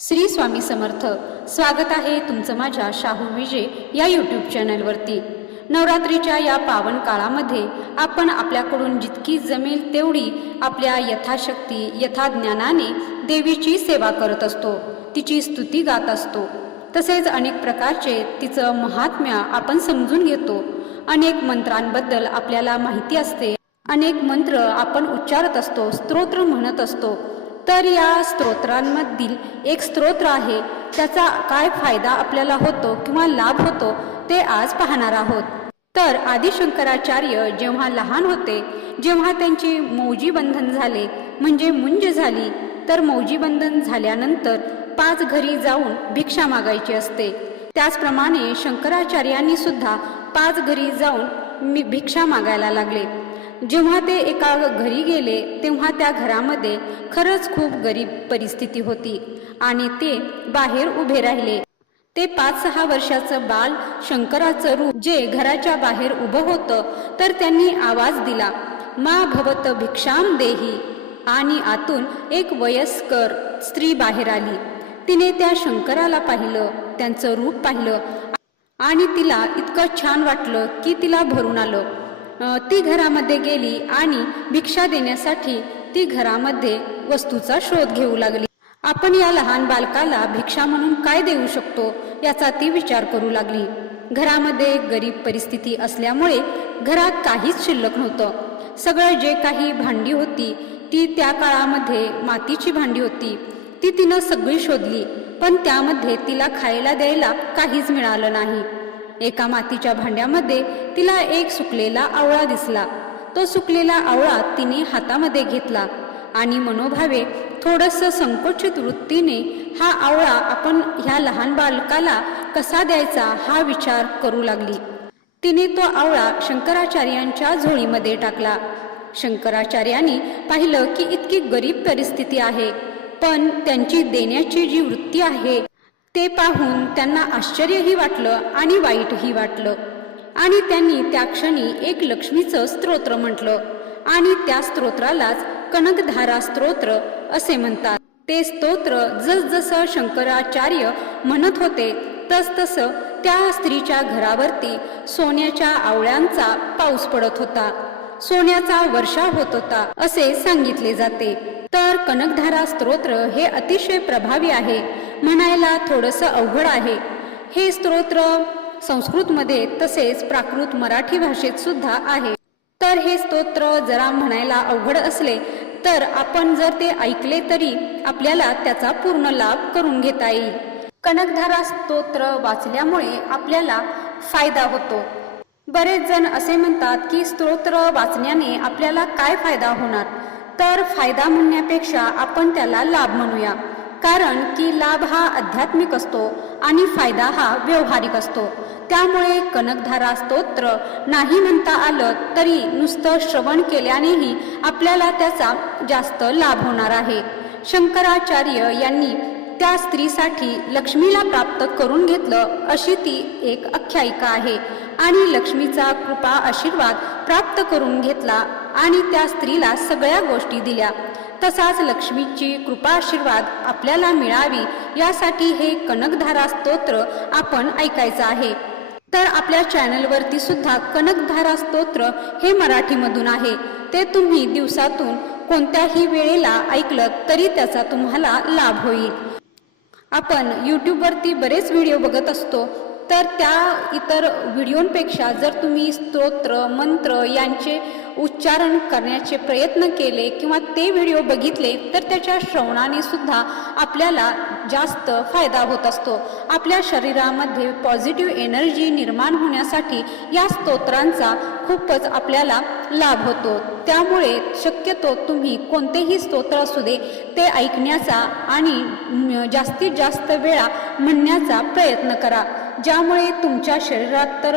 श्री स्वामी समर्थ. स्वागत आहे तुमचं माझ्या शाहू विजय या यूट्यूब चॅनलवरती नवरात्रीच्या या पावन काळामध्ये आपण आपल्याकडून जितकी जमेल तेवढी आपल्या यथाशक्ती यथाज्ञानाने देवीची सेवा करत असतो. तिची स्तुती गात असतो. तसेच अनेक प्रकारचे तिचं महात्म्य आपण समजून घेतो. अनेक मंत्रांबद्दल आपल्याला माहिती असते. अनेक मंत्र आपण उच्चारत असतो स्तोत्र म्हणत असतो. तर या स्तोत्रांमधील एक स्तोत्र आहे. त्याचा काय फायदा आपल्याला होतो किंवा लाभ होतो ते आज पाहणार आहोत. तर आदिशंकराचार्य जेव्हा लहान होते जेव्हा त्यांचे मौजी बंधन झाले म्हणजे मुंज झाली तर मौजी बंधन झाल्यानंतर पाच घरी जाऊन भिक्षा मागायची असते. त्याचप्रमाणे शंकराचार्यांनी सुद्धा पाच घरी जाऊन मी भिक्षा मागायला लागले. जेव्हा ते एका घरी गेले तेव्हा त्या घरामध्ये खरंच खूप गरीब परिस्थिती होती आणि ते बाहेर उभे राहिले. ते पाच सहा वर्षाचं बाल शंकराचं रूप जे घराच्या बाहेर उभं होतं तर त्यांनी आवाज दिला मा भवत भिक्षाम देही. आणि आतून एक वयस्कर स्त्री बाहेर आली. तिने त्या शंकराला पाहिलं त्यांचं रूप पाहिलं आणि तिला इतकं छान वाटलं की तिला भरून आलं. ती घरामध्ये गेली आणि भिक्षा देण्यासाठी ती घरामध्ये वस्तूचा शोध घेऊ लागली. आपण या लहान बालकाला भिक्षा म्हणून काय देऊ शकतो याचा ती विचार करू लागली. घरामध्ये गरीब परिस्थिती असल्यामुळे घरात काहीच शिल्लक नव्हतं. सगळं जे काही भांडी होती ती त्या काळामध्ये मातीची भांडी होती. ती तिनं सगळी शोधली पण त्यामध्ये तिला खायला द्यायला काहीच मिळालं नाही. एका मातीच्या भांड्यामध्ये तिला एक सुकलेला आवळा दिसला. तो सुकलेला आवळा तिने हातामध्ये घेतला आणि मनोभावे थोडस संकोचित वृत्तीने हा आवळा आपण ह्या लहान बालकाला कसा द्यायचा हा विचार करू लागली. तिने तो आवळा शंकराचार्यांच्या झोळीमध्ये टाकला. शंकराचार्यांनी पाहिलं की इतकी गरीब परिस्थिती आहे पण त्यांची देण्याची जी वृत्ती आहे ते पाहून त्यांना आश्चर्यही वाटलं आणि वाईटही वाटलं. आणि त्यांनी त्या क्षणी एक लक्ष्मीचं स्तोत्र म्हटलं आणि त्या स्तोत्रालाच कनकधारा स्तोत्र असे म्हणतात. ते स्तोत्र जसजसं शंकराचार्य म्हणत होते तसतसं त्या स्त्रीच्या घरावरती सोन्याच्या आवळ्यांचा पाऊस पडत होता. सोन्याचा वर्षा होत होता असे सांगितले जाते. तर कनकधारा स्तोत्र हे अतिशय प्रभावी आहे. म्हणायला थोडंसं अवघड आहे. हे स्तोत्र संस्कृतमध्ये तसेच प्राकृत मराठी भाषेत सुद्धा आहे. तर हे स्तोत्र जरा म्हणायला अवघड असले तर आपण जर ते ऐकले तरी आपल्याला त्याचा पूर्ण लाभ करून घेता येईल. कनकधारा स्तोत्र वाचल्यामुळे आपल्याला फायदा होतो. बरेच जण असे म्हणतात की स्तोत्र वाचण्याने आपल्याला काय फायदा होणार? तर फायदा म्हणण्यापेक्षा आपण त्याला लाभ म्हणूया. कारण की लाभ हा आध्यात्मिक असतो आणि फायदा हा व्यवहारिक असतो. त्यामुळे कनकधारा स्तोत्र नाही म्हणता आलं तरी नुसतं श्रवण केल्यानेही आपल्याला त्याचा जास्त लाभ होणार आहे. शंकराचार्य यांनी त्या स्त्रीसाठी लक्ष्मीला प्राप्त करून घेतलं अशी ती एक आख्यायिका आहे आणि लक्ष्मीचा कृपा आशीर्वाद प्राप्त करून घेतला आणि त्या स्त्रीला सगळ्या गोष्टी दिल्या. तसाच लक्ष्मीची कृपाशीर्वाद आपल्याला मिळावी यासाठी हे कनकधारा स्तोत्र आपण ऐकायचं आहे. तर आपल्या चॅनलवरती सुद्धा कनकधारा स्तोत्र हे मराठीमधून आहे. ते तुम्ही दिवसातून कोणत्याही वेळेला ऐकलं तरी त्याचा तुम्हाला लाभ होईल. आपण यूट्यूबवरती बरेच व्हिडिओ बघत असतो तर त्या इतर व्हिडिओंपेक्षा जर तुम्ही स्तोत्र मंत्र यांचे उच्चारण करण्याचे प्रयत्न केले किंवा ते व्हिडिओ बघितले तर त्याच्या श्रवणाने सुद्धा आपल्याला जास्त फायदा होत असतो. आपल्या शरीरामध्ये पॉझिटिव्ह एनर्जी निर्माण होण्यासाठी या स्तोत्रांचा खूपच आपल्याला लाभ होतो. त्यामुळे शक्यतो तुम्ही कोणतेही स्तोत्र असू दे ते ऐकण्याचा आणि जास्तीत जास्त वेळा म्हणण्याचा प्रयत्न करा. ज्यामुळे तुमच्या शरीरात तर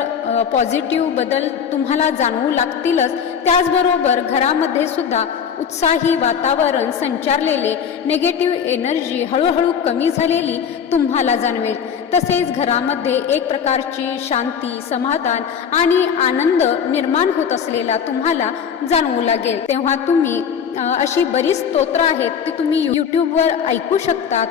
पॉझिटिव्ह बदल तुम्हाला जाणवू लागतीलच त्याचबरोबर घरामध्ये सुद्धा उत्साही वातावरण संचारलेले नेगेटिव्ह एनर्जी हळूहळू कमी झालेली तुम्हाला जाणवेल. तसेच घरामध्ये एक प्रकारची शांती समाधान आणि आनंद निर्माण होत असलेला तुम्हाला जाणवू लागेल. तेव्हा तुम्ही अशी बरीच स्तोत्र आहेत ती तुम्ही यूट्यूबवर ऐकू शकतात.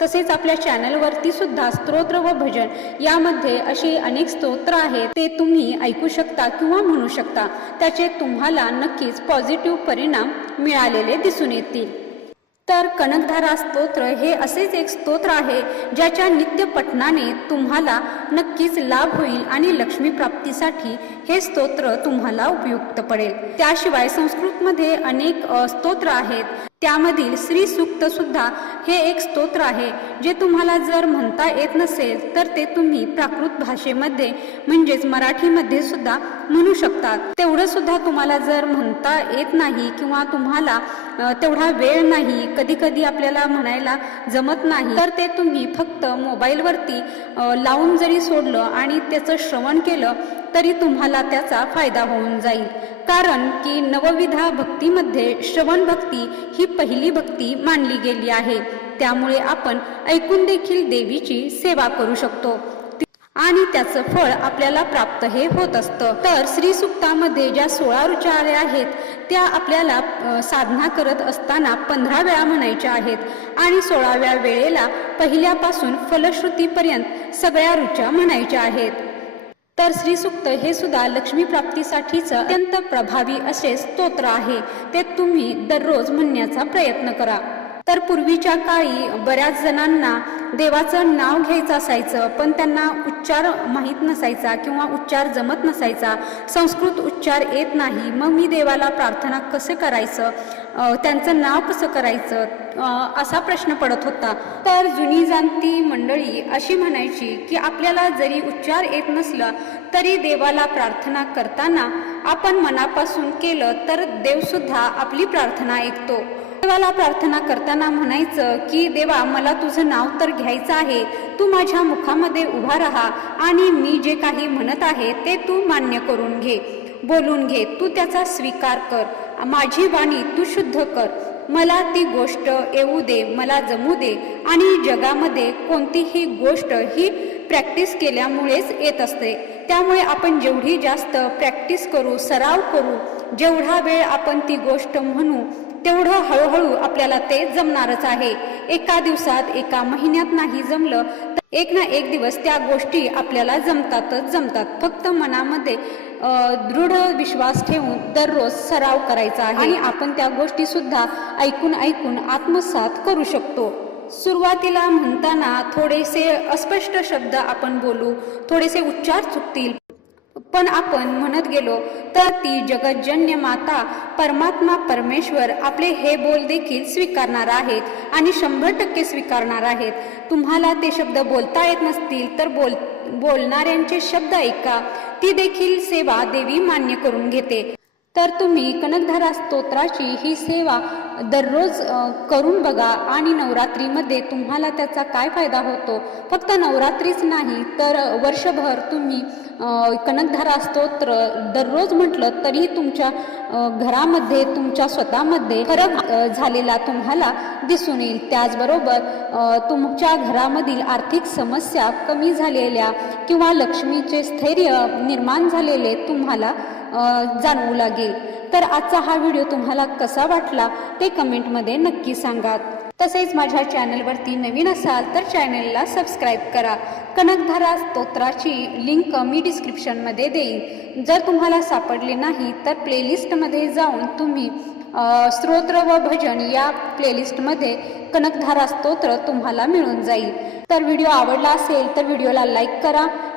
तसेच आपल्या चॅनलवरती सुद्धा स्तोत्र व भजन यामध्ये असे अनेक स्तोत्र आहेत. ते तुम्ही ऐकू शकता किंवा म्हणू शकता. त्याचे तुम्हाला नक्कीच पॉझिटिव्ह परिणाम मिळालेले दिसून येतील. तर कनकधारा स्तोत्र हे असेच एक स्तोत्र आहे ज्याच्या नित्य पठणाने तुम्हाला नक्कीच लाभ होईल आणि लक्ष्मी प्राप्तीसाठी हे स्तोत्र तुम्हाला उपयुक्त पडेल. त्याशिवाय संस्कृतमध्ये अनेक स्तोत्र आहेत. त्यामधील श्री सुक्त सुद्धा हे एक स्तोत्र आहे जे तुम्हाला जर म्हणता येत नसेल तर ते तुम्ही प्राकृत भाषेमध्ये म्हणजेच मराठीमध्ये सुद्धा म्हणू शकतात. तेवढं सुद्धा तुम्हाला जर म्हणता येत नाही किंवा तुम्हाला तेवढा वेळ नाही कधी कधी आपल्याला म्हणायला जमत नाही तर ते तुम्ही फक्त मोबाईलवरती लावून जरी सोडलं आणि त्याचं श्रवण केलं तरी तुम्हाला त्याचा फायदा होऊन जाईल. कारण की नवविधा भक्तीमध्ये श्रवण भक्ती ही पहिली भक्ती मानली गेली आहे. त्यामुळे आपण ऐकून देखील देवीची सेवा करू शकतो. आणि त्याचं फळ आपल्याला प्राप्त हे होत असतं. तर श्री सुक्तामध्ये ज्या सोळा ऋचा आल्या आहेत त्या आपल्याला साधना करत असताना पंधरा वेळा म्हणायच्या आहेत. आणि सोळाव्या वेळेला पहिल्यापासून फलश्रुतीपर्यंत सगळ्या ऋचा म्हणायच्या आहेत. तर श्रीसुक्त हे सुद्धा लक्ष्मी प्राप्तीसाठीचं अत्यंत प्रभावी असे स्तोत्र आहे. ते तुम्ही दररोज म्हणण्याचा प्रयत्न करा. तर पूर्वीच्या काळी बऱ्याच जणांना देवाचं नाव घ्यायचं असायचं पण त्यांना उच्चार माहीत नसायचा किंवा उच्चार जमत नसायचा. संस्कृत उच्चार येत नाही. मग मी देवाला प्रार्थना कसं करायचं? त्यांचं नाव कसं करायचं? असा प्रश्न पडत होता. तर जुनी जाणती मंडळी अशी म्हणायची की आपल्याला जरी उच्चार येत नसला तरी देवाला प्रार्थना करताना आपण मनापासून केलं तर देवसुद्धा आपली प्रार्थना ऐकतो. देवाला प्रार्थना करताना म्हणायचं की देवा मला तुझं नाव तर घ्यायचं आहे. तू माझ्या मुखामध्ये उभा राहा आणि मी जे काही म्हणत आहे ते तू मान्य करून घे. बोलून घे तू त्याचा स्वीकार कर. माझी वाणी तू शुद्ध कर. मला ती गोष्ट येऊ दे मला जमू दे. आणि जगामध्ये कोणतीही गोष्ट ही प्रॅक्टिस केल्यामुळेच येत असते. त्यामुळे आपण जेवढी जास्त प्रॅक्टिस करू सराव करू जेवढा वेळ आपण ती गोष्ट म्हणू तेवढं हळूहळू आपल्याला ते जमणारच आहे. एका दिवसात एका महिन्यात नाही जमलं तर एक ना एक दिवस त्या गोष्टी आपल्याला जमतातच जमतात. फक्त मनामध्ये दृढ विश्वास ठेवून दररोज सराव करायचा आहे. आणि आपण त्या गोष्टी सुद्धा ऐकून ऐकून आत्मसात करू शकतो. सुरुवातीला म्हणताना थोडेसे अस्पष्ट शब्द आपण बोलू थोडेसे उच्चार चुकतील. पण आपण म्हणत गेलो तर ती जगज्जन्य माता परमात्मा परमेश्वर आपले हे बोल देखील स्वीकारणार आहेत आणि शंभर टक्के स्वीकारणार आहेत. तुम्हाला ते शब्द बोलता येत नसतील तर बोल बोलणाऱ्यांचे शब्द ऐका. ती देखील सेवा देवी मान्य करून घेते. तर तुम्ही कनकधारा स्तोत्राची ही सेवा दररोज करून बघा आणि नवरात्रीमध्ये तुम्हाला त्याचा काय फायदा होतो? फक्त नवरात्रीच नाही तर वर्षभर तुम्ही कनकधारा स्तोत्र दररोज म्हटलं तरी तुमच्या घरामध्ये तुमच्या स्वतःमध्ये फरक झालेला तुम्हाला दिसून येईल. त्याचबरोबर तुमच्या घरामधील आर्थिक समस्या कमी झालेल्या किंवा लक्ष्मीचे स्थैर्य निर्माण झालेले तुम्हाला जाणवू लागेल. तर आजचा हा व्हिडिओ तुम्हाला कसा वाटला ते कमेंटमध्ये नक्की सांगा. तसेच माझ्या चॅनलवरती नवीन असाल तर चॅनलला सबस्क्राईब करा. कनकधारा स्तोत्राची लिंक मी डिस्क्रिप्शनमध्ये देईन. जर तुम्हाला सापडले नाही तर प्लेलिस्टमध्ये जाऊन तुम्ही स्तोत्र व भजन या प्लेलिस्टमध्ये कनकधारा स्तोत्र तुम्हाला मिळून जाईल. तर व्हिडिओ आवडला असेल तर व्हिडिओला लाईक करा.